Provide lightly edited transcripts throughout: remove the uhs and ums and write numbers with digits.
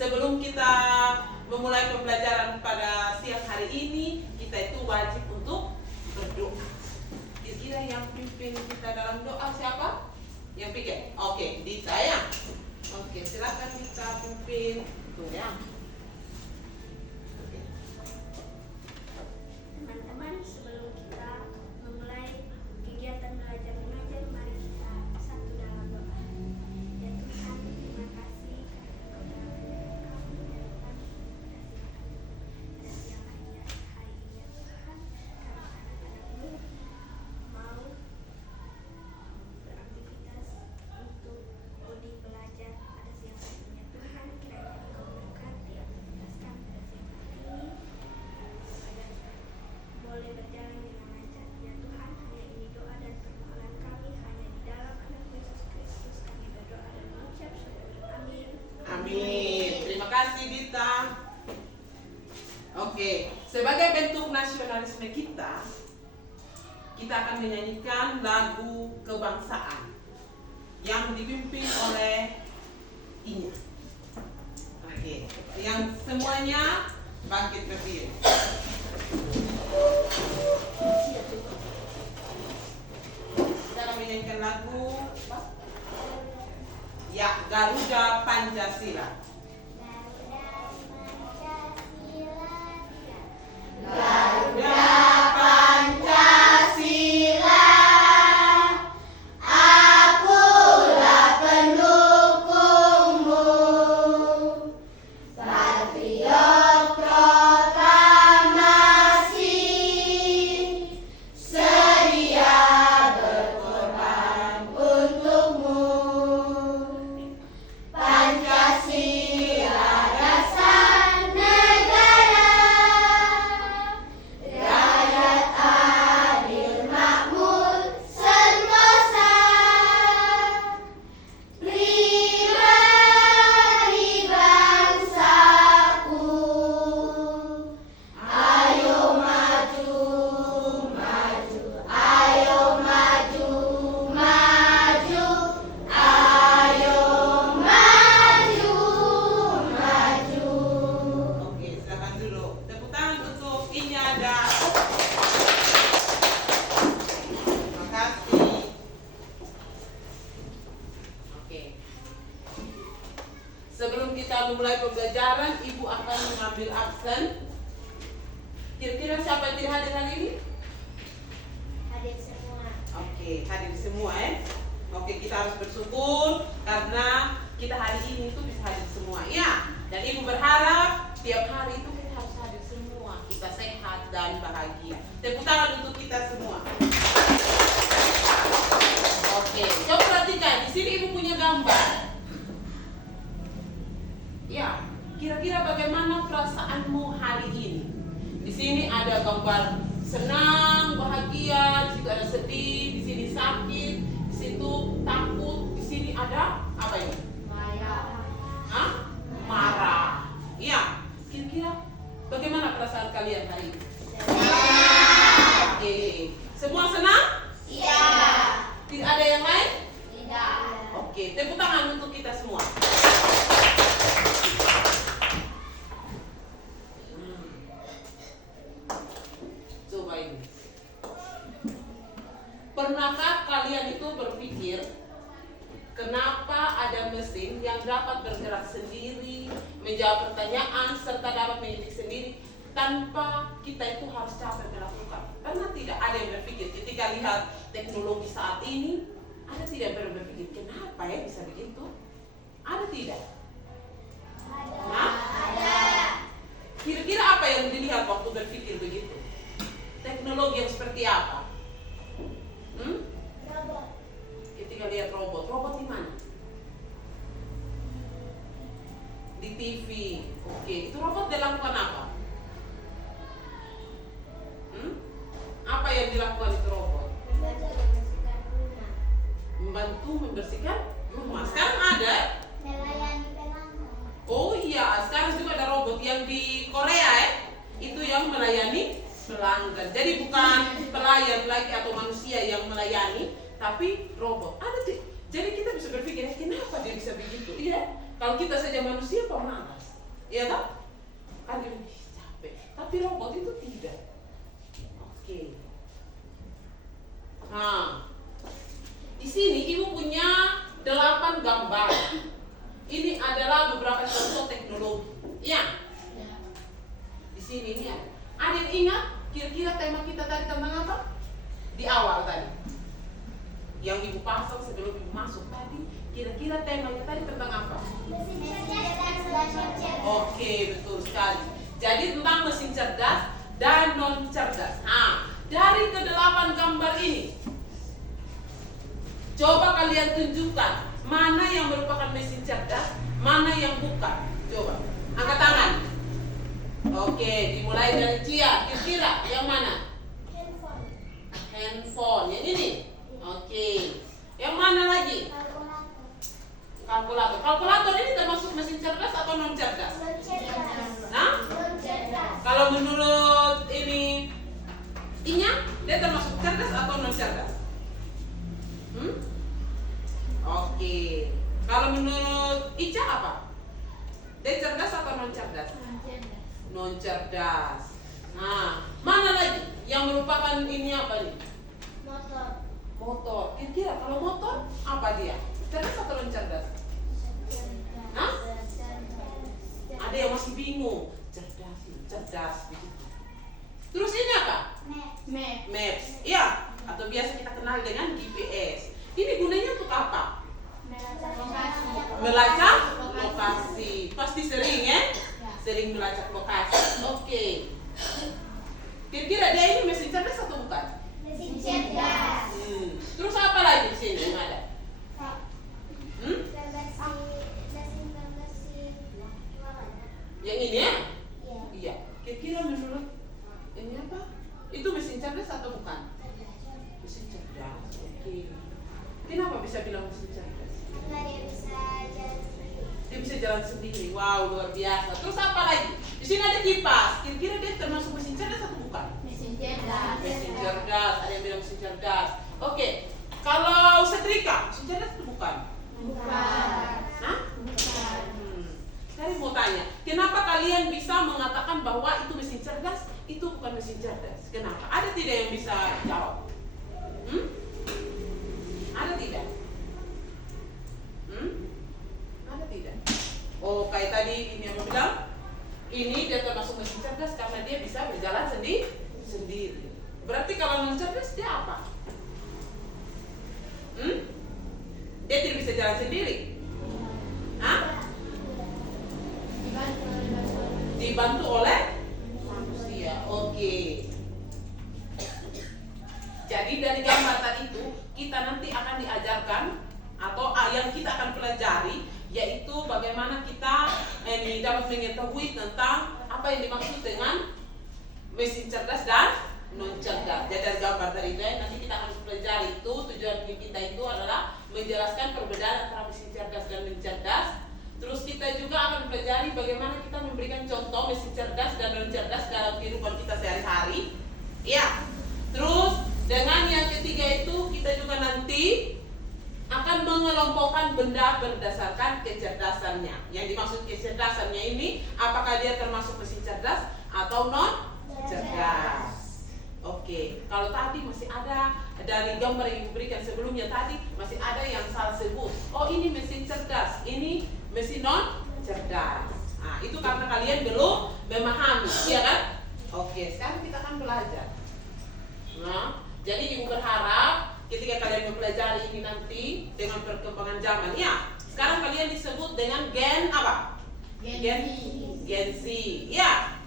Sebelum kita memulai pembelajaran pada siang hari ini, kita itu wajib untuk berdoa. Kira-kira yang pimpin kita dalam doa siapa? Yang pikir? Oke, Dita ya. Oke, silakan Dita pimpin. Tuh ya. Teman-teman, sebelum kita memulai kegiatan belajar mengajar, mari kita satu dalam doa. Ya Tuhan, terima kasih karena Engkau telah menjadikan kami pada siang hari ini ya Tuhan. Karena anak-anak-Mu mau beraktivitas untuk mudik belajar pada siang hari ini ya Tuhan. Kiranya Engkau berkati aktivitas kami pada siang hari ini agar boleh berjalan dengan lancar ya Tuhan. Hanya ini doa dan permohonan kami, hanya di dalam anak Yesus Kristus kami berdoa dan mengucap syukur. Amin. Amin. Terima kasih Dita. Oke, sebagai bentuk nasionalisme kita akan menyanyikan lagu kebangsaan yang dipimpin oleh Inya. Oke, yang semuanya bangkit berdiri. Kita akan menyanyikan lagu ya Garuda Pancasila. Garuda Pancasila, akulah pendukungmu, patriot proklamasi, sedia berkorban untukmu. Pancasila dasar negara, rakyat adil makmur sentosa, pribadi bangsaku, ayo maju, maju, ayo maju, maju, ayo maju, maju. Oke, silakan dulu. Tepuk tangan untuk Inya dan terima kasih. Oke. Sebelum kita memulai pembelajaran, Ibu akan mengambil absen. Kira-kira siapa yang tidak hadir hari ini? Hadir semua. Oke, hadir semua ya. Oke, kita harus bersyukur karena kita hari ini itu bisa hadir semua ya. Dan Ibu berharap tiap hari itu kita harus hadir semua. Kita sehat dan bahagia. Tepuk tangan untuk kita semua. Oke, coba perhatikan. Di sini Ibu punya gambar. Ya, kira-kira bagaimana perasaanmu hari ini? Di sini ada gambar senang, bahagia, di situ ada sedih, di sini sakit, di situ takut, di sini ada apa ini? Hah? Marah. Iya. Kira-kira bagaimana perasaan kalian hari ini? Oke. Semua senang? Iya. Tidak ada yang lain? Tidak. Oke, tepuk tangan untuk kita semua. Coba ini. Pernahkah kalian itu berpikir kenapa ada mesin yang dapat bergerak sendiri, menjawab pertanyaan, serta dapat mendidik sendiri tanpa kita itu harus capek melakukan? Karena tidak ada yang berpikir ketika lihat teknologi saat ini, ada tidak yang berpikir kenapa ya bisa begitu? Ada tidak? Nah, Ada. kira-kira apa yang dilihat waktu berpikir begitu? Teknologi yang seperti apa? Robot. Ketika lihat robot di mana? Di TV. Oke, itu robot dilakukan apa? Apa yang dilakukan itu robot? Membantu membersihkan rumah. Membantu membersihkan rumah. Sekarang ada? Melayani pelanggan. Oh iya, sekarang juga ada robot yang di Korea ya. Itu yang melayani pelanggan. Jadi bukan pelayan lagi atau manusia yang melayani, tapi robot. Ada. Jadi kita bisa berpikir, kenapa dia bisa begitu? Iya, kalau kita saja manusia pemalas. Iya toh? Kan dia capek. Tapi robot itu tidak. Oke. Nah, di sini ibu punya 8 gambar. Ini adalah beberapa contoh teknologi. Ya. Di sini ini ada. Ada yang ingat kira-kira tema kita tadi tentang apa? Di awal tadi. Yang ibu pasang sebelum ibu masuk tadi, kira-kira temanya tadi tentang apa? Mesin cerdas dan non cerdas. Oke, betul sekali. Jadi tentang mesin cerdas dan non cerdas. Nah, dari ke-8 gambar ini, coba kalian tunjukkan mana yang merupakan mesin cerdas, mana yang bukan. Coba, angkat tangan. Oke, dimulai dari Cia. Kira-kira yang mana? Handphone. Handphone. Yang ini? Oke. Yang mana lagi? Kalkulator. Kalkulator. Kalkulator ini termasuk mesin cerdas atau non cerdas? Non cerdas. Nah, Non cerdas. kalau menurut ini Inya, dia termasuk cerdas atau non cerdas? Oke. Kalau menurut Ica apa? Dia cerdas atau non cerdas? Non cerdas. Non cerdas. Nah, mana lagi yang merupakan ini apa nih? Motor. Motor. Kira-kira kalau motor apa dia? Cerdas atau non cerdas? Cerdas. Hah? Cerdas. Ada yang masih bingung. Cerdas, cerdas begitu. Terus ini apa? Map. Maps. Iya, atau biasa kita kenal dengan GPS. Ini gunanya untuk apa? Melacak lokasi. Melacak lokasi. Pasti sering ya? Ya. Sering melacak lokasi. Oke. Kira-kira dia ini mesin cerdas atau bukan? Mesin cerdas. Terus apa lagi di sini yang ada? Yang ini ya? Iya. Kira-kira menurut ini apa? Itu mesin cerdas atau bukan? Mesin cerdas. Oke. Kenapa bisa bilang mesin cerdas? Dia bisa jalan sendiri. Wow, luar biasa. Terus apa lagi? Di sini ada kipas. Kira-kira dia termasuk mesin cerdas atau bukan? Mesin cerdas. Mesin cerdas. Ada yang bilang mesin cerdas. Oke. Kalau setrika, mesin cerdas itu bukan? Bukan. Hah? Bukan. Saya mau tanya, kenapa kalian bisa mengatakan bahwa itu mesin cerdas, itu bukan mesin cerdas? Kenapa? Ada tidak yang bisa jawab? Ada tidak? Ada tidak? Oh, kayak tadi ini yang bilang, ini dia termasuk mesin cerdas karena dia bisa berjalan sendiri. Berarti kalau non cerdas dia apa? Dia tidak bisa jalan sendiri. Hah? Dibantu oleh manusia. Oke. Jadi dari gambar tadi itu kita nanti akan diajarkan atau yang kita akan pelajari yaitu bagaimana kita dapat mengetahui tentang apa yang dimaksud dengan mesin cerdas dan non cerdas. Jadi dari gambar tadi itu nanti kita akan pelajari itu tujuan kita itu adalah menjelaskan perbedaan antara mesin cerdas dan non cerdas. Terus kita juga akan pelajari bagaimana kita memberikan contoh mesin cerdas dan non cerdas dalam kehidupan kita sehari-hari. Ya. Terus dengan yang ketiga itu kita juga nanti akan mengelompokkan benda berdasarkan kecerdasannya. Yang dimaksud kecerdasannya ini apakah dia termasuk mesin cerdas atau non cerdas. Oke, kalau tadi masih ada dari gambar yang diberikan sebelumnya tadi masih ada yang salah sebut. Oh, ini mesin cerdas, ini mesin non cerdas. Nah, itu karena kalian belum memahami, iya kan? Oke, sekarang kita akan belajar. Nah, jadi ibu berharap ketika kalian mempelajari ini nanti dengan perkembangan zaman, ya. Sekarang kalian disebut dengan gen apa? Gen Z, ya.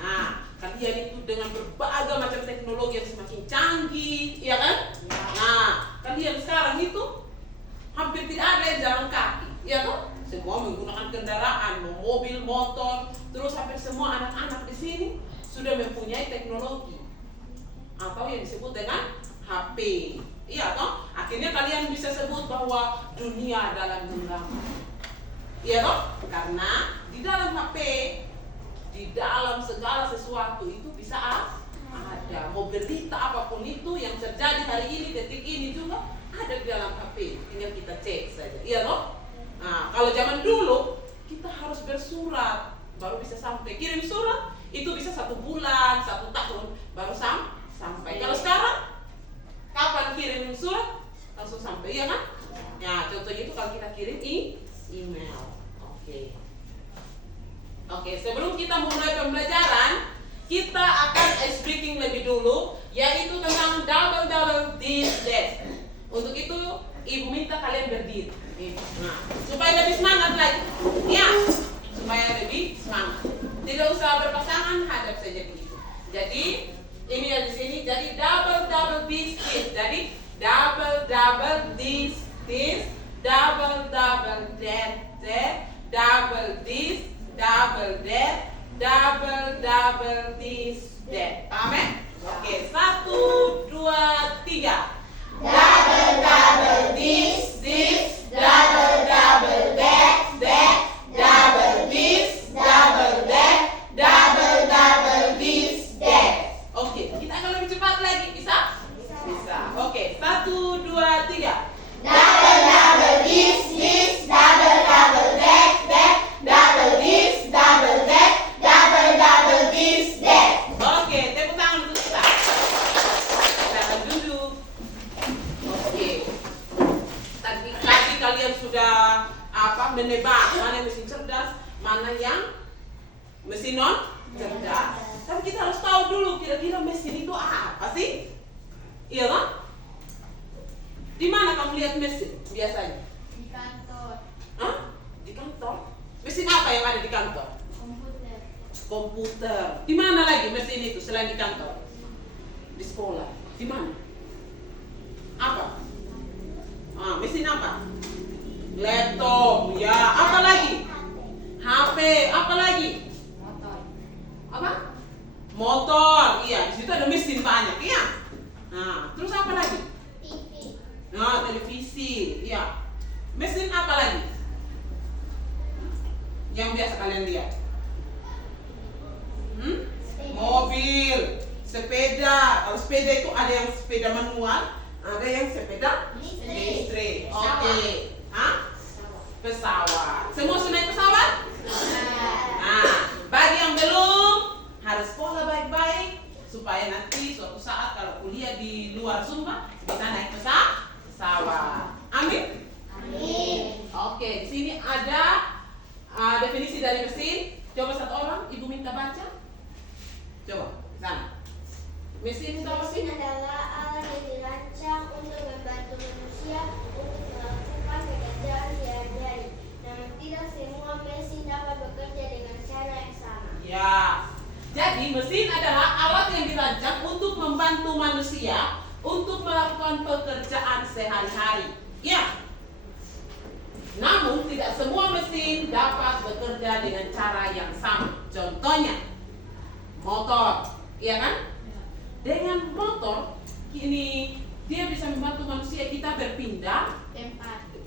Nah, kalian itu dengan berbagai macam teknologi yang semakin canggih, ya kan? Nah, kalian sekarang itu hampir tidak ada yang jalan kaki, ya kan? Semua menggunakan kendaraan, mobil, motor, terus hampir semua anak-anak di sini sudah mempunyai teknologi atau yang disebut dengan HP. Iya toh? Akhirnya kalian bisa sebut bahwa dunia dalam genggaman. Iya toh? Karena di dalam HP, di dalam segala sesuatu itu bisa ada. Mau berita apapun itu yang terjadi hari ini, detik ini juga ada di dalam HP. Tinggal kita cek saja. Iya toh? Nah, kalau zaman dulu kita harus bersurat baru email. Oke, sebelum kita mulai pembelajaran, kita akan ice breaking lebih dulu, yaitu tentang double this that. Untuk itu, ibu minta kalian berdiri. Nah, supaya lebih semangat lagi. Ya, supaya lebih semangat. Tidak usah berpasangan, hadap saja begitu. Jadi, ini yang di sini. Jadi double this. Jadi double this, double that, double this, double that, double this, that. Paham ya? Oke, 1, 2, 3. Double this, double that, double this, double that, double this, that. Oke, kita akan lebih cepat lagi, bisa? Bisa. Oke, 1, 2, 3. Double this, double that, double this, double that, double this, that. Oke, tepuk tangan untuk kita. Kita akan duduk. Oke. Tadi kalian sudah menebak mana yang mesin cerdas, mana yang mesin non cerdas. Tapi kita harus tahu dulu kira-kira mesin itu apa sih? Iya kan? Di mana kamu lihat mesin biasanya? Di kantor. Hah? Di kantor? Mesin apa yang ada di kantor? Komputer. Komputer. Di mana lagi mesin itu selain di kantor? Di sekolah. Di mana? Apa? Mesin apa? Laptop. Ya, apa lagi? HP. Apa lagi? Motor. Apa? Motor. Iya, di situ ada mesin banyak, iya. Nah, terus apa lagi? TV. Nah, televisi. Iya. Mesin apa lagi? Yang biasa kalian lihat? Mobil, sepeda. Kalau sepeda itu ada yang sepeda manual, ada yang sepeda listrik. Oke. Pesawat. Semua sudah naik pesawat? Nah, bagi yang belum, harus sekolah baik-baik supaya nanti suatu saat kalau kuliah di luar Sumba bisa naik pesawat. Amin. Amin. Oke, di sini ada definisi dari mesin. Coba satu orang, ibu minta baca. Coba, sana. Mesin itu apa sih? Mesin adalah alat yang dirancang untuk membantu manusia untuk melakukan pekerjaan sehari-hari. Namun tidak semua mesin dapat bekerja dengan cara yang sama. Ya. Jadi mesin adalah alat yang dirancang untuk membantu manusia untuk melakukan pekerjaan sehari-hari. Ya. Namun tidak semua mesin dapat bekerja dengan cara yang sama. Contohnya motor, iya kan? Dengan motor ini dia bisa membantu manusia kita berpindah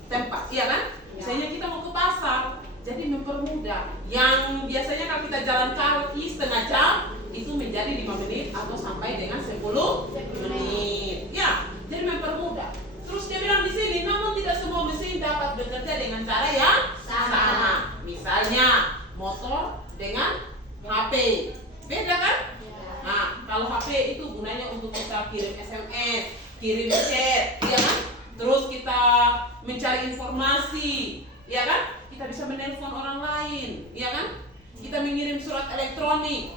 tempat, iya kan? Misalnya kita mau ke pasar, jadi mempermudah. Yang biasanya kalau kita jalan kaki setengah jam, itu menjadi 5 menit atau sampai dengan 10 menit. Ya, jadi mempermudah. Terus dia bilang di sini, namun tidak semua mesin dapat bekerja dengan cara yang sama. Misalnya motor dengan HP, beda kan? Nah, kalau HP itu gunanya untuk kita kirim SMS, kirim chat, iya kan? Terus kita mencari informasi, iya kan? Kita bisa menelpon orang lain, iya kan? Kita mengirim surat elektronik,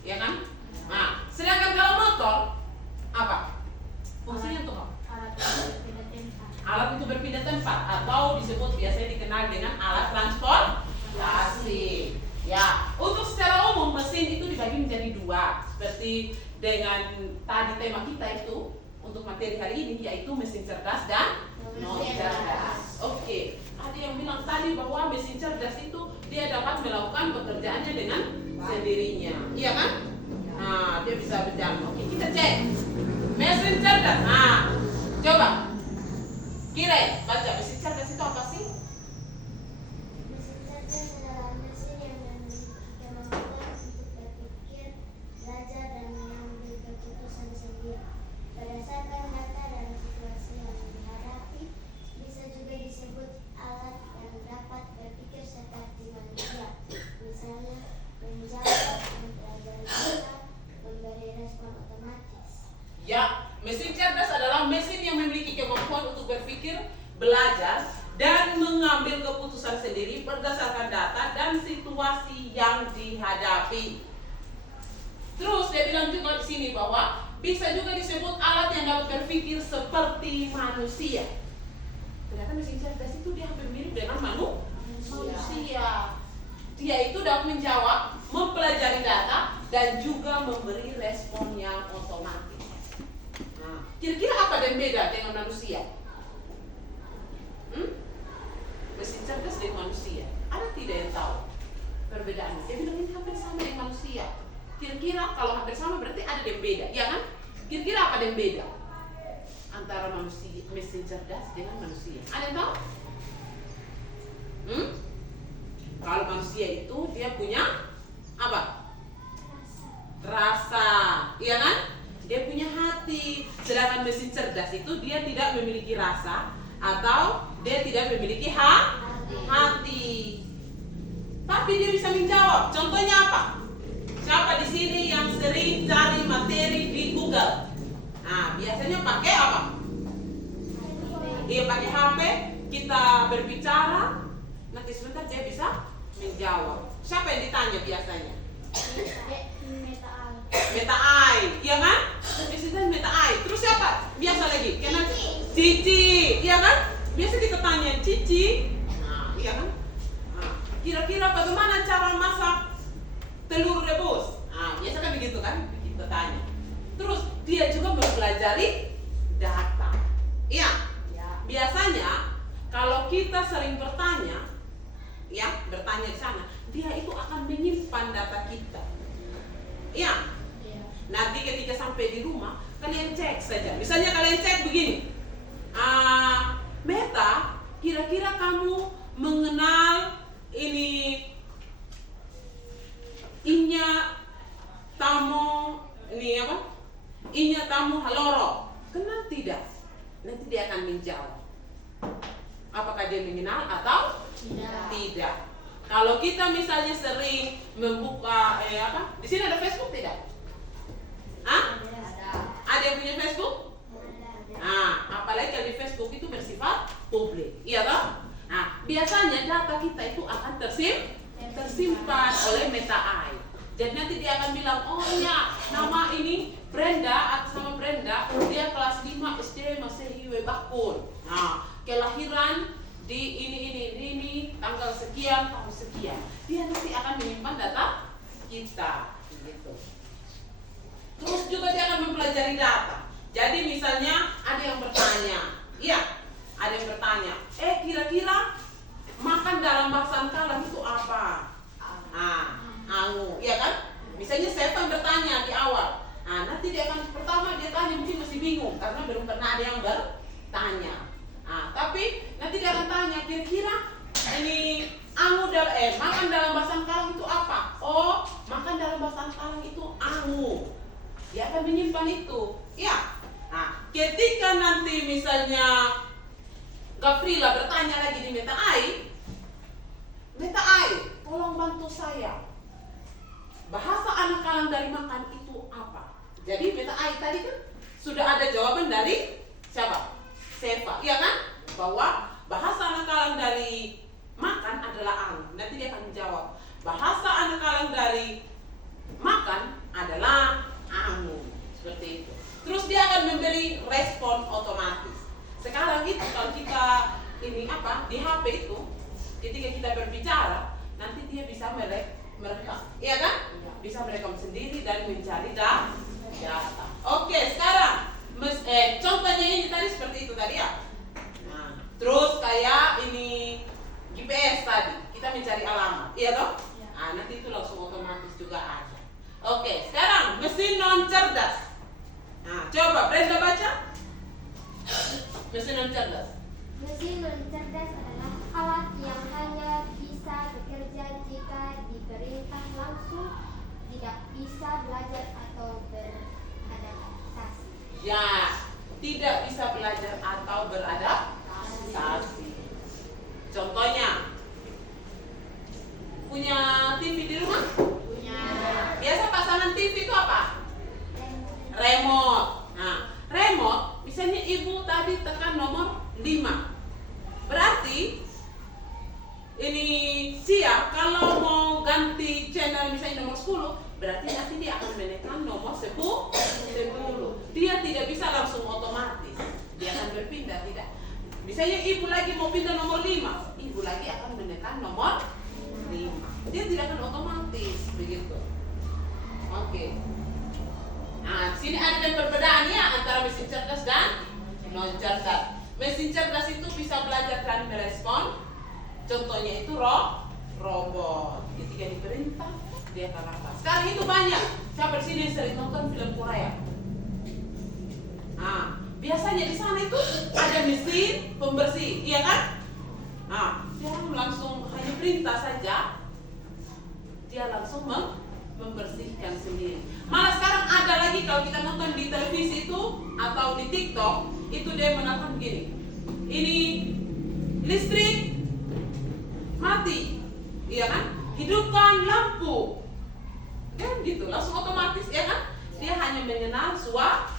iya kan? Nah, sedangkan kalau motor, apa? Fungsinya untuk apa? Alat untuk berpindah tempat atau disebut biasanya dikenal dengan alat transportasi. Ya, untuk secara umum mesin itu dibagi menjadi dua, seperti dengan tadi tema kita itu untuk materi hari ini yaitu mesin cerdas dan non cerdas. Oke, ada yang bilang tadi bahwa mesin cerdas itu dia dapat melakukan pekerjaannya dengan sendirinya, iya kan? Nah, dia bisa berjalan. Oke, kita cek mesin cerdas. Nah, coba kira baca mesin cerdas itu apa sih? Mesin cerdas adalah mesin yang memiliki kemampuan untuk berpikir, belajar, dan mengambil keputusan sendiri berdasarkan data dan situasi yang dihadapi. Bisa juga disebut alat yang dapat berpikir seperti manusia, misalnya menjawab, mempelajari data, memberi respon otomatis. Ya, mesin cerdas adalah mesin yang memiliki kemampuan untuk berpikir, belajar, sini bahwa bisa juga disebut alat yang dapat berpikir seperti manusia. Ternyata mesin cerdas itu dia hampir mirip dengan manusia. Dia itu dapat menjawab, mempelajari data, dan juga memberi respon yang otomatis. Nah, kira-kira apa yang beda dengan manusia? Mesin cerdas dengan manusia. Ada tidak yang tahu perbedaannya? Dia bilang ini hampir sama dengan manusia. Kira-kira kalau hampir sama berarti ada yang beda, ya kan? Kira-kira apa yang beda antara manusia, mesin cerdas dengan manusia? Ada yang tahu? Kalau manusia itu dia punya apa? Rasa, iya kan? Dia punya hati. Sedangkan mesin cerdas itu dia tidak memiliki rasa atau dia tidak memiliki hati. Tapi dia bisa menjawab. Contohnya apa? Siapa di sini yang sering cari materi di Google? Nah, biasanya pakai apa? Iya, pakai HP. Kita berbicara, nanti sebentar dia bisa menjawab. Siapa yang ditanya biasanya? Meta AI, iya kan? Biasanya Meta AI. Terus siapa? Biasa lagi, karena Cici, iya kan? Biasa kita tanya Cici. Nah, iya kan? Nah, kira-kira bagaimana cara masak telur rebus? Nah, biasa kan begitu kan? Kita tanya. Terus dia juga mempelajari data. Iya. Biasanya kalau kita sering bertanya, ya, bertanya di sana, dia itu akan menyimpan data kita. Iya. Nanti ketika sampai di rumah, kalian cek saja. Misalnya kalian cek begini. Meta, kira-kira kamu mengenal ini Inya Tamu ini apa? Inya Tamu Haloro. Kenal tidak? Nanti dia akan menjawab. Apakah dia mengenal atau tidak? Kalau kita misalnya sering membuka di sini ada Facebook tidak? Ada yang punya Facebook? Nah, apalagi kalau di Facebook itu bersifat publik, iya toh? Nah, biasanya data kita itu akan tersimpan oleh Meta AI. Jadi nanti dia akan bilang, oh iya, nama ini Brenda, atas nama Brenda, dia kelas 5 SD Masehi Bakun. Nah, kelahiran di ini, tanggal sekian, tahun sekian. Dia nanti akan menyimpan data kita, gitu. Terus juga dia akan mempelajari data. Jadi misalnya ada yang bertanya, iya, ada yang bertanya, kira-kira makan dalam bahasa Angkalang itu apa? Angu, iya kan? Misalnya saya akan bertanya di awal. Nah, nanti dia akan pertama dia tanya mungkin masih bingung karena belum pernah ada yang bertanya. Tapi nanti dia akan tanya kira-kira ini angu makan dalam bahasa Angkalang itu apa? Oh, makan dalam bahasa Angkalang itu angu. Dia akan menyimpan itu. Ya. Nah, ketika nanti misalnya Gavrila bertanya lagi di Meta AI, tolong bantu saya. Bahasa Angkalang dari makan itu apa? Jadi Meta AI tadi kan sudah ada jawaban dari siapa? Seva, iya kan? Bahwa bahasa Angkalang dari makan adalah ang. Nanti dia akan menjawab. Bahasa Angkalang dari makan adalah angu. Seperti itu. Terus dia akan memberi respon otomatis. Sekarang itu kalau kita di HP itu, ketika kita berbicara, nanti dia bisa merekam, iya kan? Bisa merekam sendiri dan mencari data. Oke, sekarang contohnya ini tadi seperti itu tadi ya. Nah, terus kayak ini GPS tadi, kita mencari alamat, iya toh? Nah, nanti itu langsung otomatis juga ada. Oke, sekarang mesin non cerdas. Nah, coba Brenda baca. Mesin non cerdas. Mesin non cerdas adalah alat yang hanya bisa bekerja jika diperintah langsung, tidak bisa belajar atau beradaptasi. Ya, tidak bisa belajar atau beradaptasi. Contohnya, punya TV di rumah? Punya. Biasa pasangan TV itu apa? Remote. Nah, remote, misalnya ibu tadi tekan nomor 5. Berarti ini siap kalau mau ganti channel misalnya nomor 10, berarti nanti dia akan menekan nomor 10. Dia tidak bisa langsung otomatis. Dia akan berpindah, tidak. Misalnya ibu lagi mau pindah nomor 5, ibu lagi akan menekan nomor 5. Dia tidak akan otomatis begitu. Oke. Nah, sini ada perbedaan ya antara mesin cerdas dan non cerdas. Mesin cerdas itu bisa belajar dan merespon. Contohnya itu robot. Ketika diperintah, dia akan apa? Sekarang itu banyak. Siapa di sini yang sering nonton film Korea? Nah, biasanya di sana itu ada mesin pembersih, iya kan? Nah, dia langsung hanya perintah saja, dia langsung membersihkan sendiri. Malah sekarang ada lagi kalau kita nonton di televisi itu atau di TikTok, itu dia mengatakan begini, ini listrik mati, iya kan? Hidupkan lampu, kan gitu, langsung otomatis, ya kan? Dia hanya mengenal suara.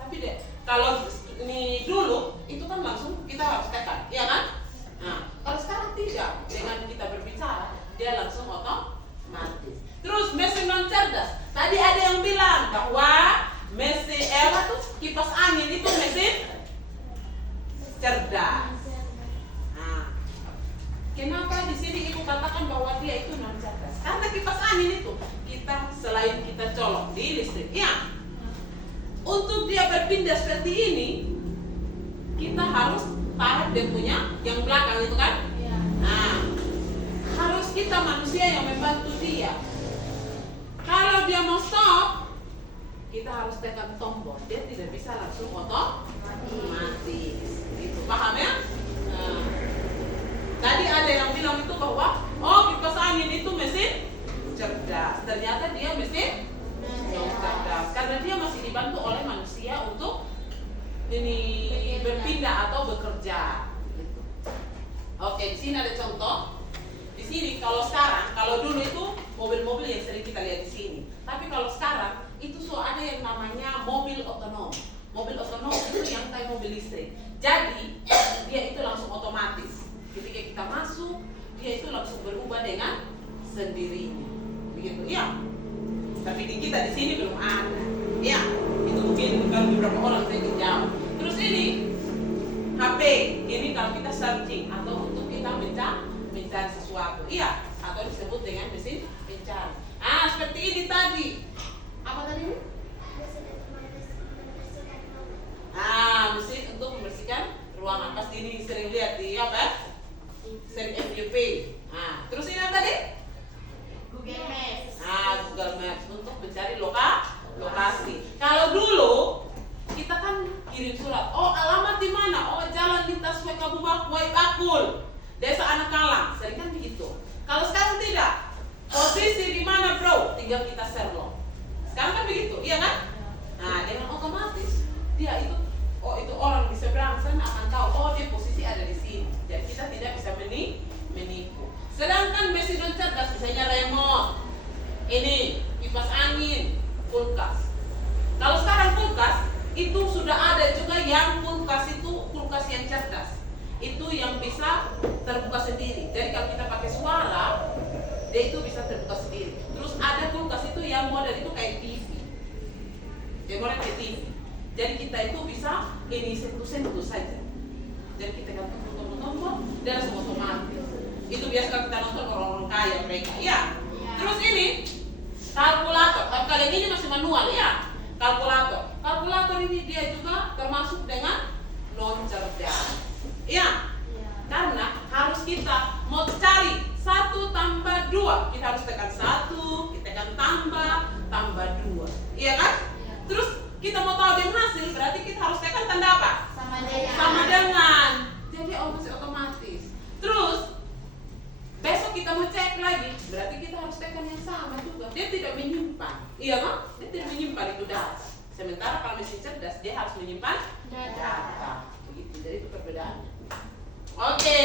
Tapi deh, kalau ini dulu itu kan langsung kita harus tekan, ya kan? Nah, kalau sekarang tidak, dengan kita berbicara, dia langsung otomatis. Terus mesin non cerdas. Tadi ada yang bilang bahwa mesin kipas angin itu mesin cerdas. Nah, kenapa di sini ibu katakan bahwa dia itu non cerdas? Karena kipas angin itu kita selain kita colok di listrik, ya, untuk dia berpindah seperti ini, kita harus tarik dia punya yang belakang itu kan? Nah, harus kita manusia yang membantu dia. Kalau dia mau stop, kita harus tekan tombol. Dia tidak bisa langsung otomatis. Itu paham ya? Nah, tadi ada yang bilang itu bahwa kipas angin itu mesin cerdas. Ternyata dia mesin cerdas karena dia masih dibantu oleh manusia untuk ini berpindah atau bekerja. Gitu. Oke, di sini ada contoh. Di sini kalau sekarang, kalau dulu itu mobil-mobil yang sering kita lihat di sini. Tapi kalau sekarang itu ada yang namanya mobil otonom. Mobil otonom itu yang kayak mobil listrik. Jadi dia itu langsung otomatis. Ketika kita masuk, dia itu langsung berubah dengan sendirinya. Begitu, ya. Tapi di kita di sini belum ada. Ya, itu mungkin beberapa orang saya jauh. Terus ini HP, ini kalau kita searching atau untuk kita mencari sesuatu, iya, atau disebut dengan mesin pencari. Seperti ini tadi. Apa tadi? Mesin untuk membersihkan ruangan. Pasti ini sering lihat di apa? Sering FYP. Terus ini apa tadi? Google Maps. Google Maps untuk mencari lokasi. Kalau dulu kita kan kirim surat. Alamat di mana? Jalan lintas Bakul, Desa Anakalang. Sering kan begitu. Kalau sekarang tidak. Posisi di mana, bro? Tinggal kita share loh. Sekarang kan begitu, iya kan? Dengan otomatis dia itu orang di seberang sana akan tahu dia posisi ada di sini. Jadi kita tidak bisa menipu. Sedangkan mesin non cerdas misalnya remote, ini kipas angin, kulkas. Kalau sekarang kulkas itu sudah ada juga yang kulkas yang cerdas. Itu yang bisa terbuka sendiri. Jadi kalau kita pakai suara, dia itu bisa terbuka sendiri. Terus ada kulkas itu yang model itu kayak TV. Dia model kayak TV. Jadi kita itu bisa ini sentuh saja. Jadi kita kan tombol, dia langsung otomatis. Itu biasa kalau kita nonton orang-orang kaya mereka, ya. Terus ini kalkulator. Tapi kali ini masih manual, ya. Kalkulator ini dia juga termasuk dengan non cerdas. Ya. Karena harus kita mau cari 1 tambah 2, kita harus tekan 1, kita tekan tambah 2, iya kan? Terus kita mau tahu dia hasil, berarti kita harus tekan tanda apa? Sama dengan. Jadi masih otomatis. Terus besok kita mau cek lagi, berarti kita harus tekan yang sama juga. Dia tidak menyimpan, iya kan? Dia tidak menyimpan itu data. Sementara kalau mesin cerdas dia harus menyimpan data. Begitu. Jadi itu perbedaannya. Oke.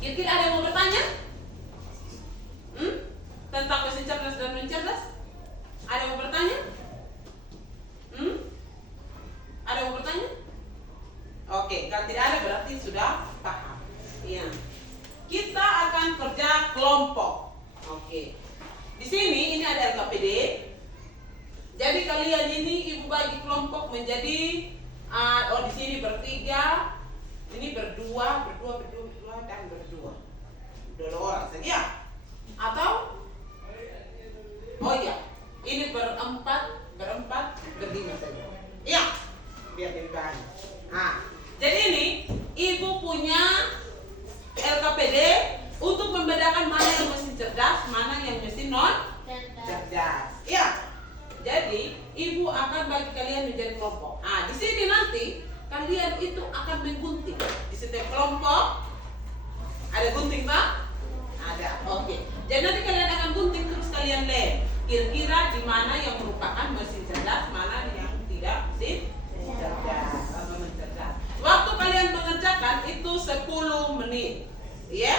Kira-kira ada yang mau bertanya? Tentang mesin cerdas dan non cerdas? Ada yang mau bertanya? Ada yang mau bertanya? Oke, kalau tidak ada berarti sudah paham. Iya. Kita akan kerja kelompok. Oke. Di sini ini ada LKPD. Jadi kalian ini ibu bagi kelompok menjadi di sini bertiga, ini berdua dan berdua. Dua orang saja. Atau ini berempat, berlima saja. Iya, biar lebih banyak. Jadi ini ibu punya LKPD untuk membedakan mana yang mesin cerdas, mana yang mesin non cerdas. Iya. Jadi ibu akan bagi kalian menjadi kelompok. Di sini nanti kalian itu akan menggunting. Di setiap kelompok ada gunting, Pak? Ada. Oke. Jadi nanti kalian akan gunting terus kalian lem. Kira-kira di mana yang merupakan mesin cerdas, mana yang tidak mesin cerdas atau mencerdas. Waktu kalian mengerjakan itu 10 menit. Iya?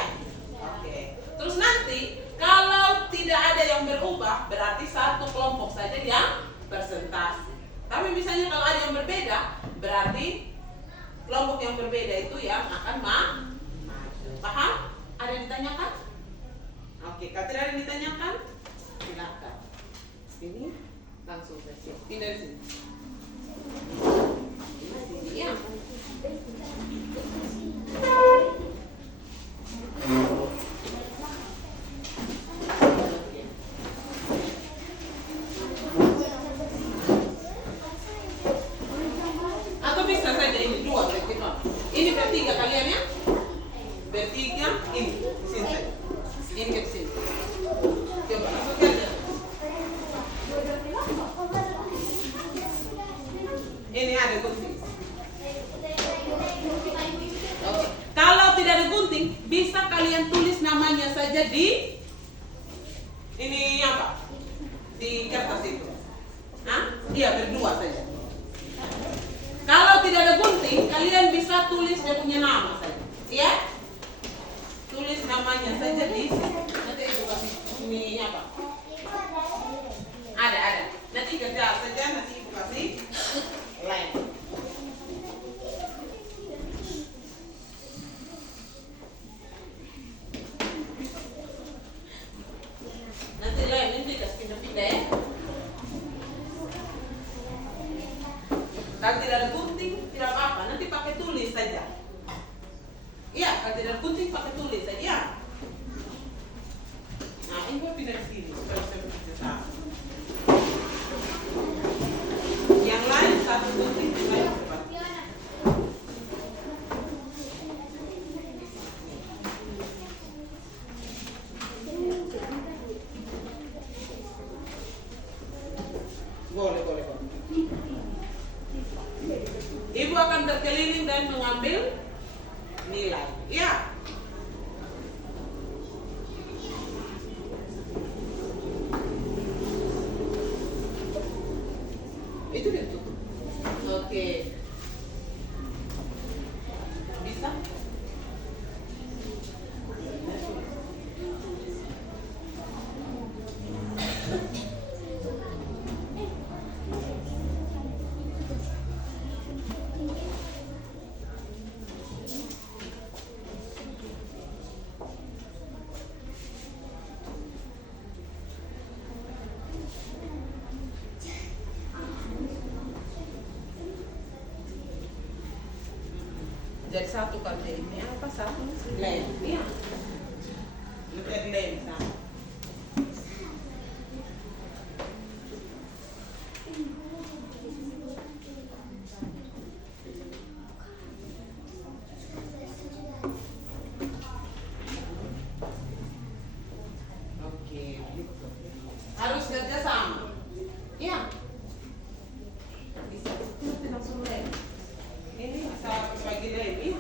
Oke. Terus nanti kalau tidak ada yang berubah, berarti satu kelompok saja yang presentasi. Tapi misalnya kalau ada yang berbeda, berarti kelompok yang berbeda itu yang akan maju. Paham? Ada yang ditanyakan? Oke, kalau tidak ada yang ditanyakan, silakan. Ini langsung saja. Pindah di sini. Iya. Atau bisa saja ini dua berarti. Ini bertiga kalian ya? Bertiga ini sini saja. Ini ke sini. Coba masukkan aja. Ini ada gunting. Oke. Kalau tidak ada gunting, bisa kalian tulis namanya saja di ini apa? Di kertas itu. Iya, berdua saja. Kalau tidak ada gunting, kalian bisa tulis dia punya nama saja. Ya? Tulis namanya saja di sini. Nanti ibu kasih ini apa? Ada. Nanti kerja saja, nanti ibu kasih lem. Nanti lem ini kasih pindah-pindah ya. Kalau tidak ada gunting, tidak apa-apa. Nanti pakai tulis saja. Iya, kalau tidak ada gunting pakai tulis saja. Nah, ini gua pindah di sini supaya saya bisa sama. Yang lain satu gunting, yang lain cepat. Boleh. Ibu akan berkeliling dan mengambil nilai. Ya. Itu dia tutup. Oke. Bisa? Jadi satu kali ini apa satu lem? Iya. Lebih lem sama. Oke, gitu. Harus kerja sama. Iya. Bisa nanti langsung lem. Ini bisa bagi lem, iya.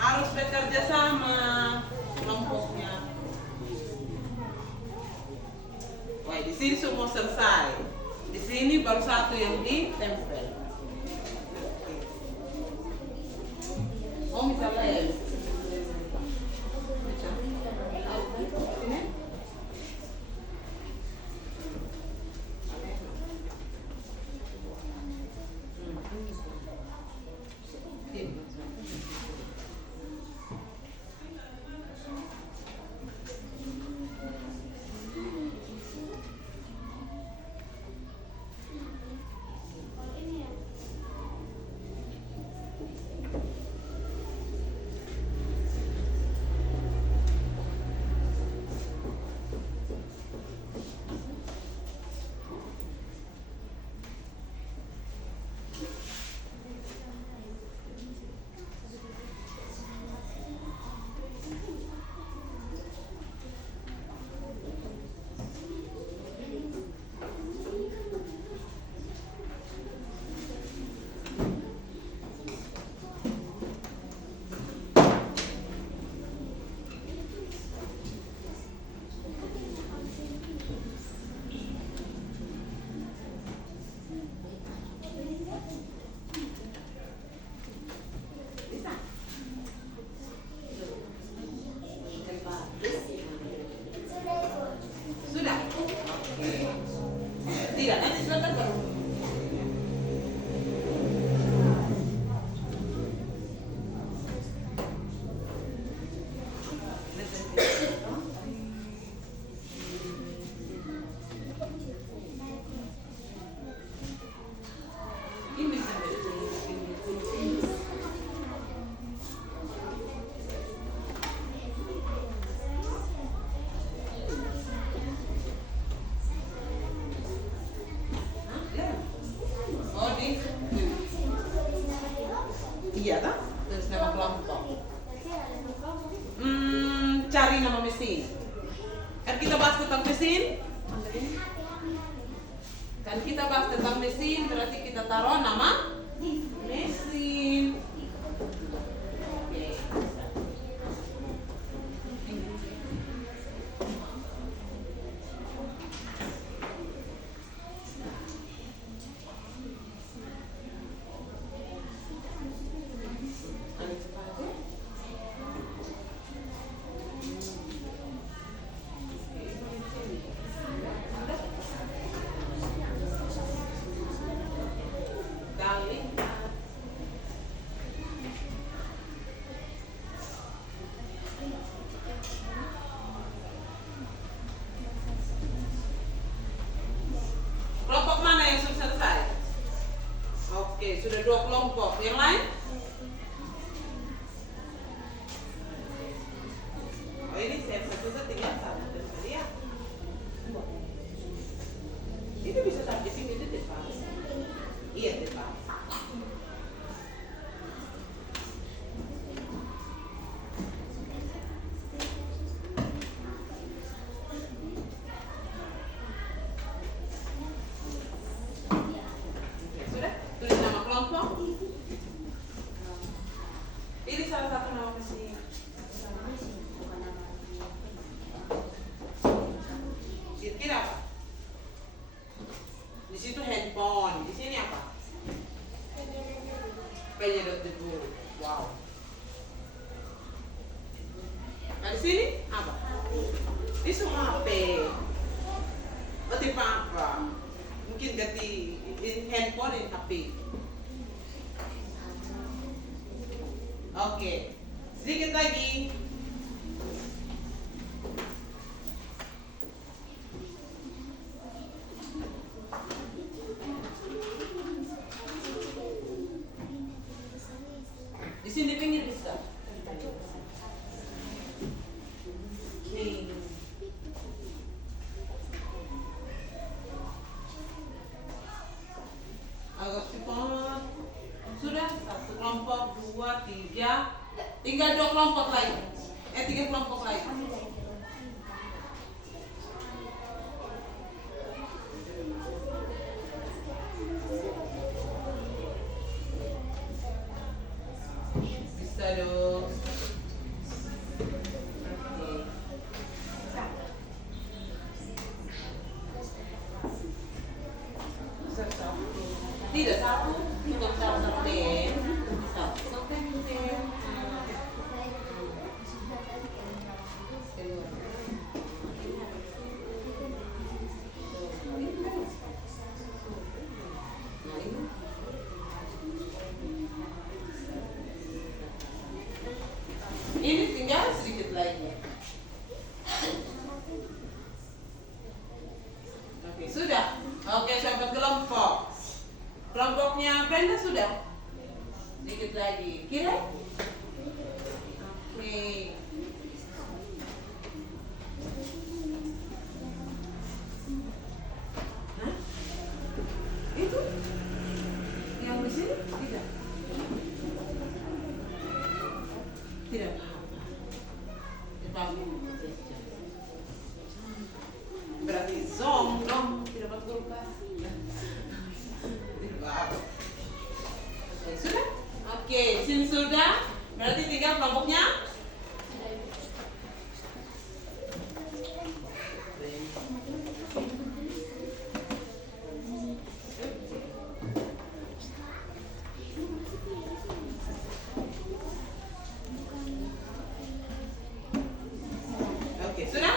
Harus bekerja sama kelompoknya. Wah, di sini semua selesai. Di sini baru satu yang ditempel. Oh, misalnya. Sudah? Tidak, nanti silakan baru. Iya kan? Terus nama kelompok. Cari nama mesin. Kan kita bahas tentang mesin. Kan kita bahas tentang mesin, berarti kita taruh nama mesin. Oke. Kelompok mana yang sudah selesai? Oke, sudah 2 kelompok. Yang lain? Oh, ini saya satu tinggal satu ya. Itu bisa tak di sini itu depan. Iya depan. Sudah? Tulis nama kelompok. Ini salah satu nama mesin. Kira-kira apa? Di situ handphone. Di sini apa? Penyedot debu. Wow. Nah, di sini apa? Itu HP. Oh, tipe apa? Mungkin ganti handphone dan HP. Oke. Sedikit lagi. Di sini pinggir bisa. Oke. Agak cepat. Sudah 1 kelompok, 2, 3. Tinggal 2 kelompok lagi. 3 kelompok lagi. dong. Tidak satu, bukan satu pen. Satu pen. Ini tinggal sedikit lagi. Oke, sudah. Oke, sahabat kelompok. Kelompoknya Brenda sudah. Sedikit lagi. Kira? Oke. Hah? Itu? Yang di sini? Tidak. Tidak apa-apa. Berarti zong dong, tidak berubah. Oke, sudah? Oke, sini sudah. Berarti tinggal kelompoknya. Oke, sudah?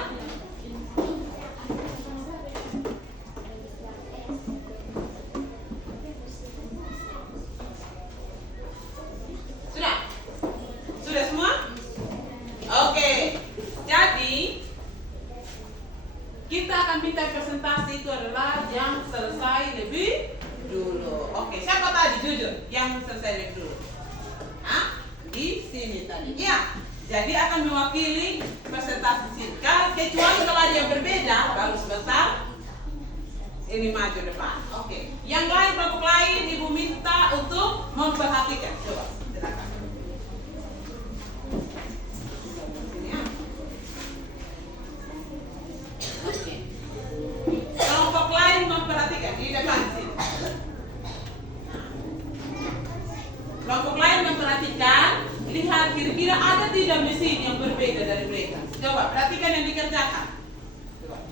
Sudah? Sudah semua? Oke. Jadi kita akan minta presentasi itu adalah yang selesai lebih dulu. Oke, siapa tadi jujur yang selesai lebih dulu? Hah? Di sini tadi. Ya. Jadi akan mewakili presentasi sini. Kecuali kalau ada yang berbeda, baru sebentar ini maju depan. Oke. Yang lain, kelompok lain, Ibu minta untuk memperhatikan. Coba, silakan. Sini ya. Oke. Kelompok lain memperhatikan di depan sini. Kelompok lain memperhatikan. Lihat kira-kira ada tidak mesin yang berbeda dari mereka. Coba perhatikan yang dikerjakan. Coba.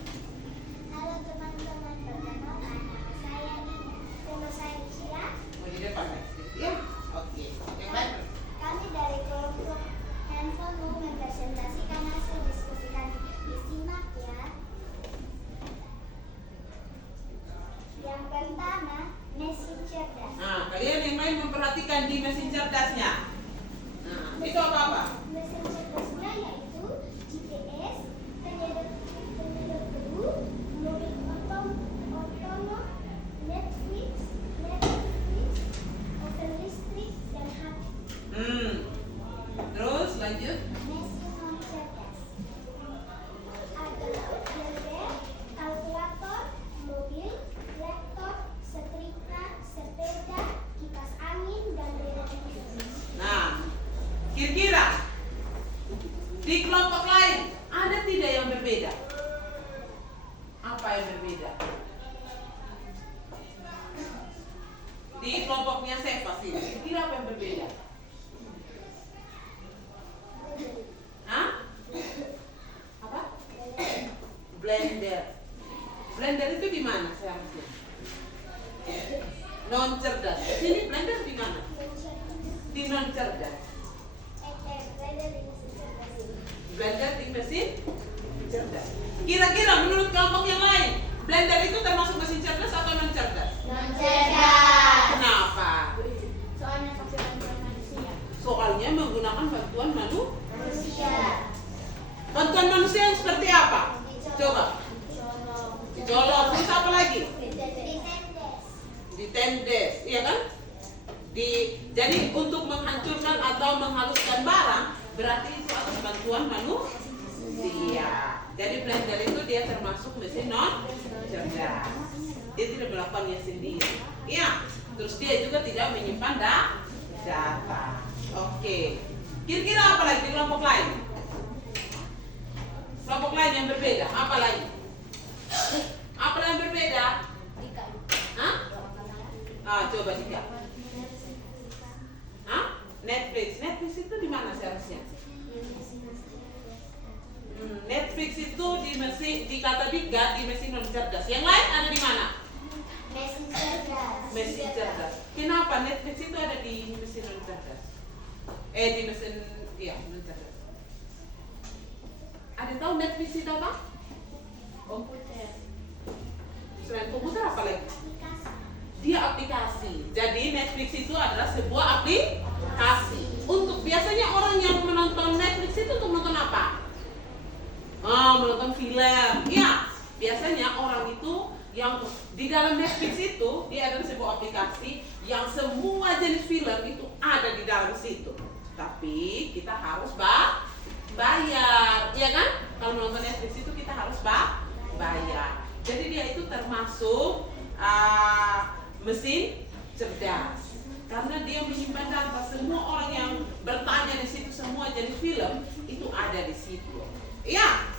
Halo teman-teman, perkenalkan nama saya Ina. Nama saya Cia. Mau di depan ya? Oke. Yang lain. Kami dari kelompok handphone mau mempresentasikan hasil diskusi kami. Disimak ya. Yang pertama, mesin cerdas. Nah, kalian yang lain memperhatikan di mesin cerdasnya. Nah, itu apa-apa? Mesin cerdasnya yaitu GPS, penyedot debu, mobil otonom, Netflix, oven listrik, dan HP. Terus lanjut. Mesin non cerdas adalah blender, kalkulator, mobil, laptop, setrika, sepeda, kipas angin, dan televisi. Nah, kira-kira di kelompok lain ada tidak yang berbeda? Apa yang berbeda? Di kelompoknya saya pasti. Kira apa yang berbeda? Hah? Apa? Blender. Blender itu di mana saya mesti? Non cerdas. Sini blender di mana? Di non cerdas. Blender di mesin cerdas. Kira-kira menurut kelompok yang lain, blender itu termasuk mesin cerdas atau non cerdas? Non cerdas. Kenapa? Soalnya pakai bantuan manusia. Soalnya menggunakan bantuan Manusia. Bantuan manusia yang seperti apa? Coba. Dicolok. Terus apa lagi? Ditendes, iya kan? Jadi untuk menghancurkan atau menghaluskan barang berarti itu atas bantuan manusia. Jadi blender itu dia termasuk mesin non cerdas. Dia tidak melakukannya sendiri. Iya. Terus dia juga tidak menyimpan data. Oke. Kira-kira apa lagi di kelompok lain? Kelompok lain yang berbeda, apa lagi? Apa yang berbeda? Hah? Coba Dika. Hah? Netflix itu di mana? ganti mesin non cerdas. Yang lain ada di mana? Mesin cerdas. Mesin cerdas. Kenapa Netflix itu ada di mesin non cerdas? Di mesin, iya, non cerdas. Ada yang tahu Netflix itu apa? Komputer. Selain komputer apa lagi? Aplikasi. Dia aplikasi. Jadi Netflix itu adalah sebuah aplikasi. Untuk biasanya orang yang menonton Netflix itu untuk menonton apa? Menonton film. Ya, biasanya orang itu yang di dalam Netflix itu dia adalah sebuah aplikasi yang semua jenis film itu ada di dalam situ. Tapi kita harus bayar, ya kan? Kalau menonton Netflix itu kita harus bayar. Jadi dia itu termasuk mesin cerdas karena dia menyimpan data. Semua orang yang bertanya di situ, semua jenis film itu ada di situ. Iya,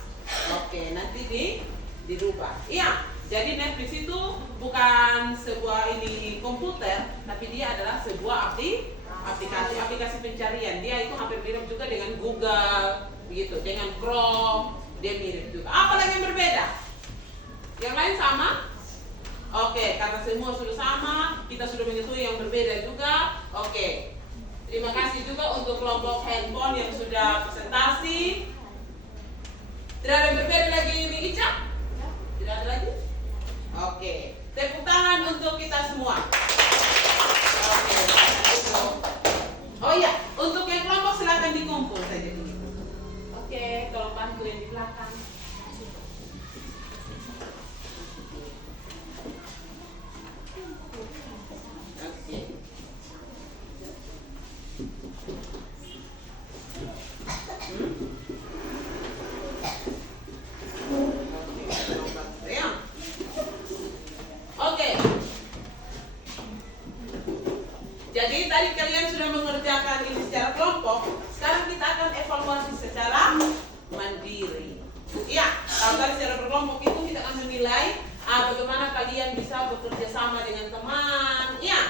oke, nanti dirubah. Iya, jadi Netflix itu bukan sebuah ini komputer, tapi dia adalah sebuah aplikasi pencarian. Dia itu hampir mirip juga dengan Google, begitu, dengan Chrome, dia mirip juga. Apa lagi yang berbeda? Yang lain sama? Oke, karena semua sudah sama, kita sudah mengetahui yang berbeda juga. Oke, terima kasih juga untuk kelompok handphone yang sudah presentasi. Tidak ada yang berbeda lagi ini, Ica? Tidak ada lagi? Oke, tepuk tangan untuk kita semua. Oke, oh iya, untuk yang kelompok silakan dikumpul saja dulu. Oke, tolong bantu yang di belakang. Jadi tadi kalian sudah mengerjakan ini secara kelompok. Sekarang kita akan evaluasi secara mandiri. Iya, kalau tadi secara berkelompok itu kita akan menilai bagaimana kalian bisa bekerja sama dengan teman. Iya,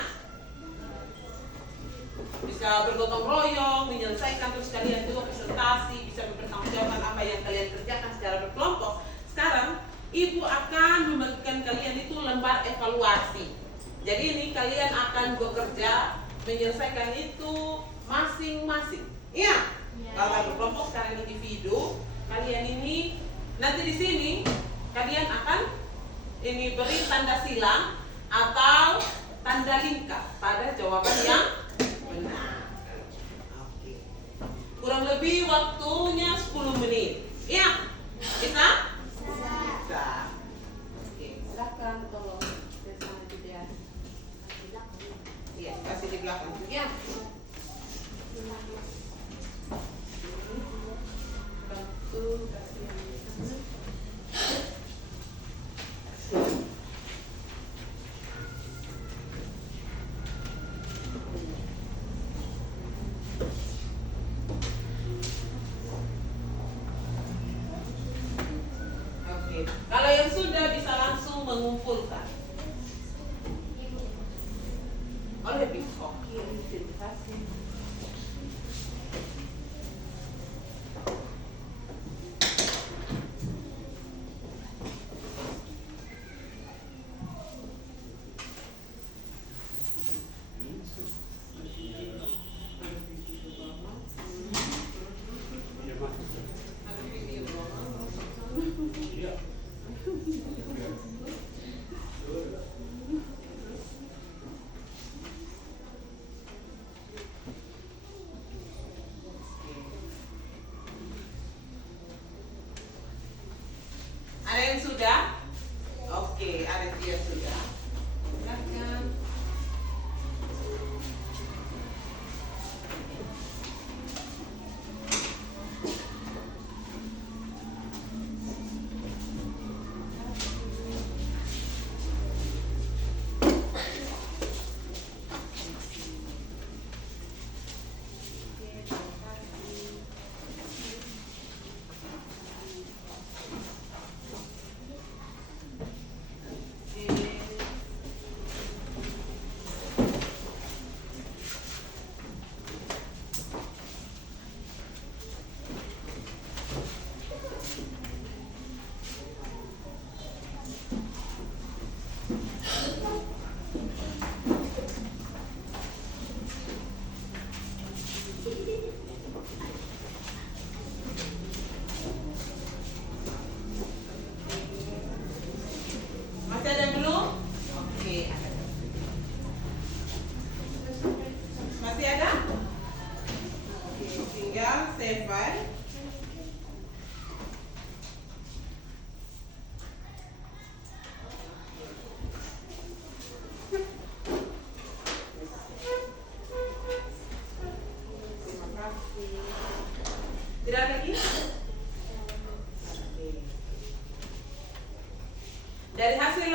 bisa bergotong royong, menyelesaikan, terus kalian juga presentasi, bisa mempertanggungjawabkan apa yang kalian kerjakan secara berkelompok. Sekarang Ibu akan membagikan kalian itu lembar evaluasi. Jadi ini kalian akan bekerja menyelesaikan itu masing-masing. Iya. Kalau berkelompok sekarang individu, kalian ini nanti di sini kalian akan ini beri tanda silang atau tanda lingkar pada jawaban yang benar. Oke. Kurang lebih waktunya 10 menit. Iya. Bisa? Bisa. Oke, silakan tolong. Iya, kasih di belakang. Ya. Bantu kasih yang di sana. Oke, kalau yang sudah bisa langsung mengumpulkan. Oh, lebih oke, terima kasih.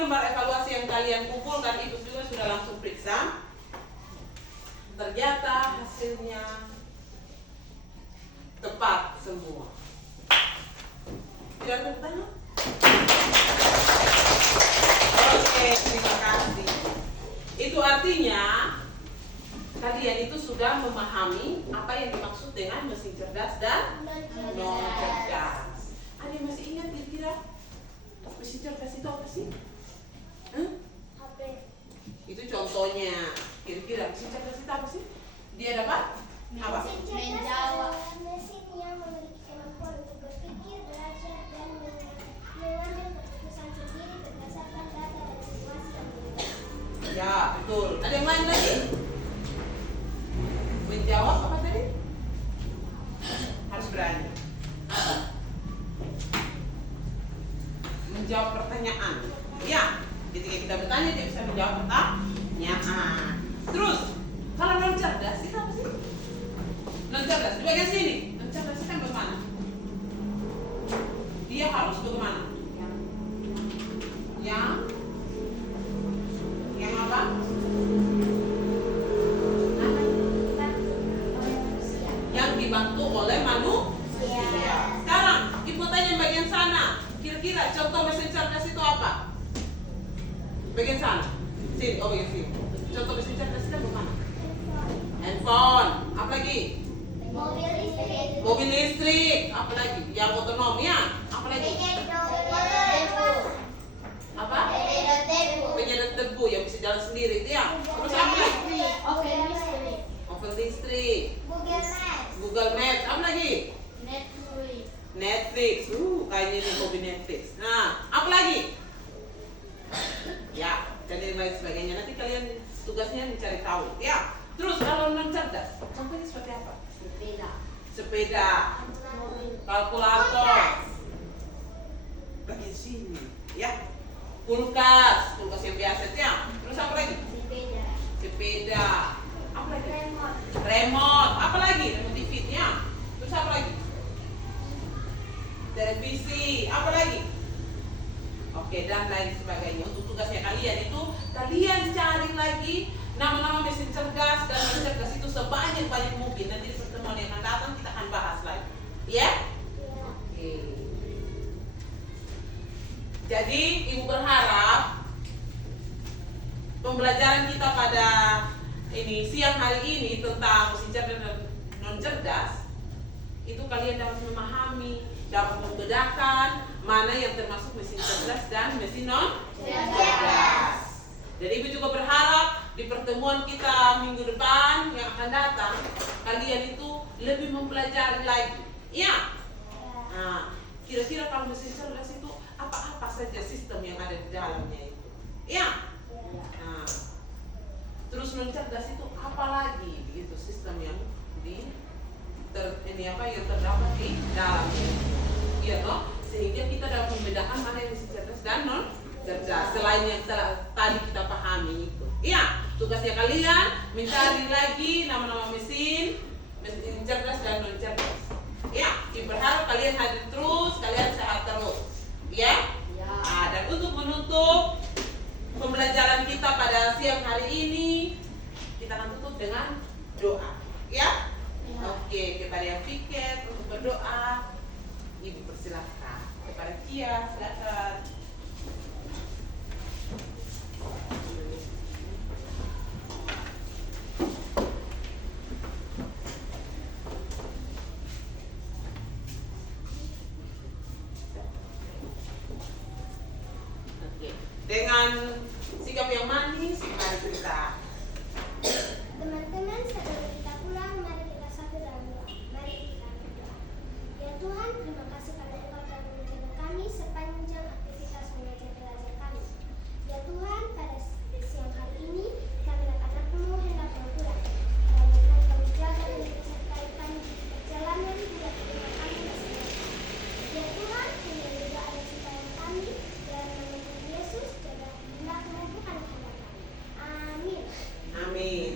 nomor evaluasi yang kalian kumpulkan, ibu juga sudah langsung periksa. Ternyata hasilnya tepat semua. Tidak ada pertanyaan? Oke, terima kasih. Itu artinya kalian itu sudah memahami apa yang dimaksud dengan mesin cerdas dan non cerdas. Ada yang masih ingat kira-kira mesin cerdas itu apa sih? HP. Itu contohnya. Kira-kira mesin cerdas itu apa sih? Dia dapat apa? Mesin cerdas adalah mesin yang memiliki kemampuan untuk berpikir, belajar, dan mengambil keputusan sendiri berdasarkan data dan situasi yang berbeda. Ya, betul. Ada yang lain lagi? Menjawab apa tadi? Harus berani. Menjawab pertanyaan. Ya, ketika kita bertanya dia bisa menjawab pertanyaan. Terus, kalau non cerdas itu apa sih? Non cerdas di bagian sini. Non cerdas itu kan bagaimana? Dia harus bagaimana? Yang apa? Yang dibantu oleh manusia. Sekarang ibu tanya yang bagian sana. Kira-kira contoh mesin cerdas itu apa? Bagian sana. Sini, oh bagian sini. Contoh mesin cerdas itu bagaimana? Handphone. Apa lagi? Mobil listrik. Mobil listrik. Apa lagi? Yang otonom ya. Apa lagi? Apa? Penyedot debu yang bisa jalan sendiri itu ya. Terus apa lagi? Oven listrik. Google Maps. Apa lagi? Netflix. Kayaknya ini hobi Netflix. Nah, apa lagi? Ya, dan yang lain sebagainya. Nanti kalian tugasnya mencari tahu. Ya. Terus kalau non cerdas, contohnya seperti apa? Sepeda. Kalkulator. Bagian sini. Ya. Kulkas yang biasa itu ya. Terus apa lagi? Sepeda. Apa lagi? Remote. Apa lagi? Remote TV-nya. Terus apa lagi? Televisi. Apa lagi? Oke, dan lain sebagainya. Untuk tugasnya kalian itu, kalian cari lagi nama-nama mesin cerdas dan mesin cerdas itu sebanyak-banyak mungkin. Nanti di pertemuan yang akan datang kita akan bahas lagi. Ya? Oke. Jadi, ibu berharap pembelajaran kita pada siang hari ini tentang mesin cerdas dan non cerdas itu kalian dapat memahami, dapat membedakan mana yang termasuk mesin cerdas dan mesin non cerdas. Jadi ibu juga berharap di pertemuan kita minggu depan yang akan datang kalian itu lebih mempelajari lagi. Iya. Nah, kira-kira kalau mesin cerdas itu apa-apa saja sistem yang ada di dalamnya itu. Iya. Nah, terus non cerdas itu apa lagi begitu sistem yang yang terdapat di dalamnya. Iya toh? Sehingga kita dapat membedakan mana yang mesin cerdas dan non cerdas selain yang tadi kita pahami itu. Iya, tugasnya kalian mencari lagi nama-nama mesin cerdas dan non cerdas. Ya, berharap kalian hadir terus, kalian sehat terus. Ya? Nah, dan untuk menutup pembelajaran kita pada siang hari ini, kita akan tutup dengan doa. Ya? Oke, kepada yang pikir untuk berdoa, ibu persilahkan. Kepada Kia, silakan. Dengan sikap yang manis, mari kita. Teman-teman, sebelum kita pulang, mari kita satu dalam doa. Mari kita berdoa. Ya Tuhan, terima kasih karena Engkau telah menjaga kami sepanjang aktivitas mengajar belajar kami. Ya Tuhan, pada siang hari ini, kami anak-anakmu hendak pulang. Kiranya Engkau menjaga dan menyertai kami di perjalanan hingga ke rumah kami masing-masing. Ya Tuhan, hingga juga ada supaya kami dan nama Yesus jaga hendakmu bukan kehendak kami. Amin. Amin.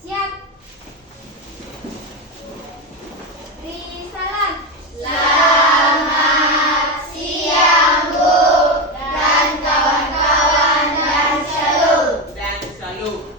Siap. Beri salam. Selamat Tuh.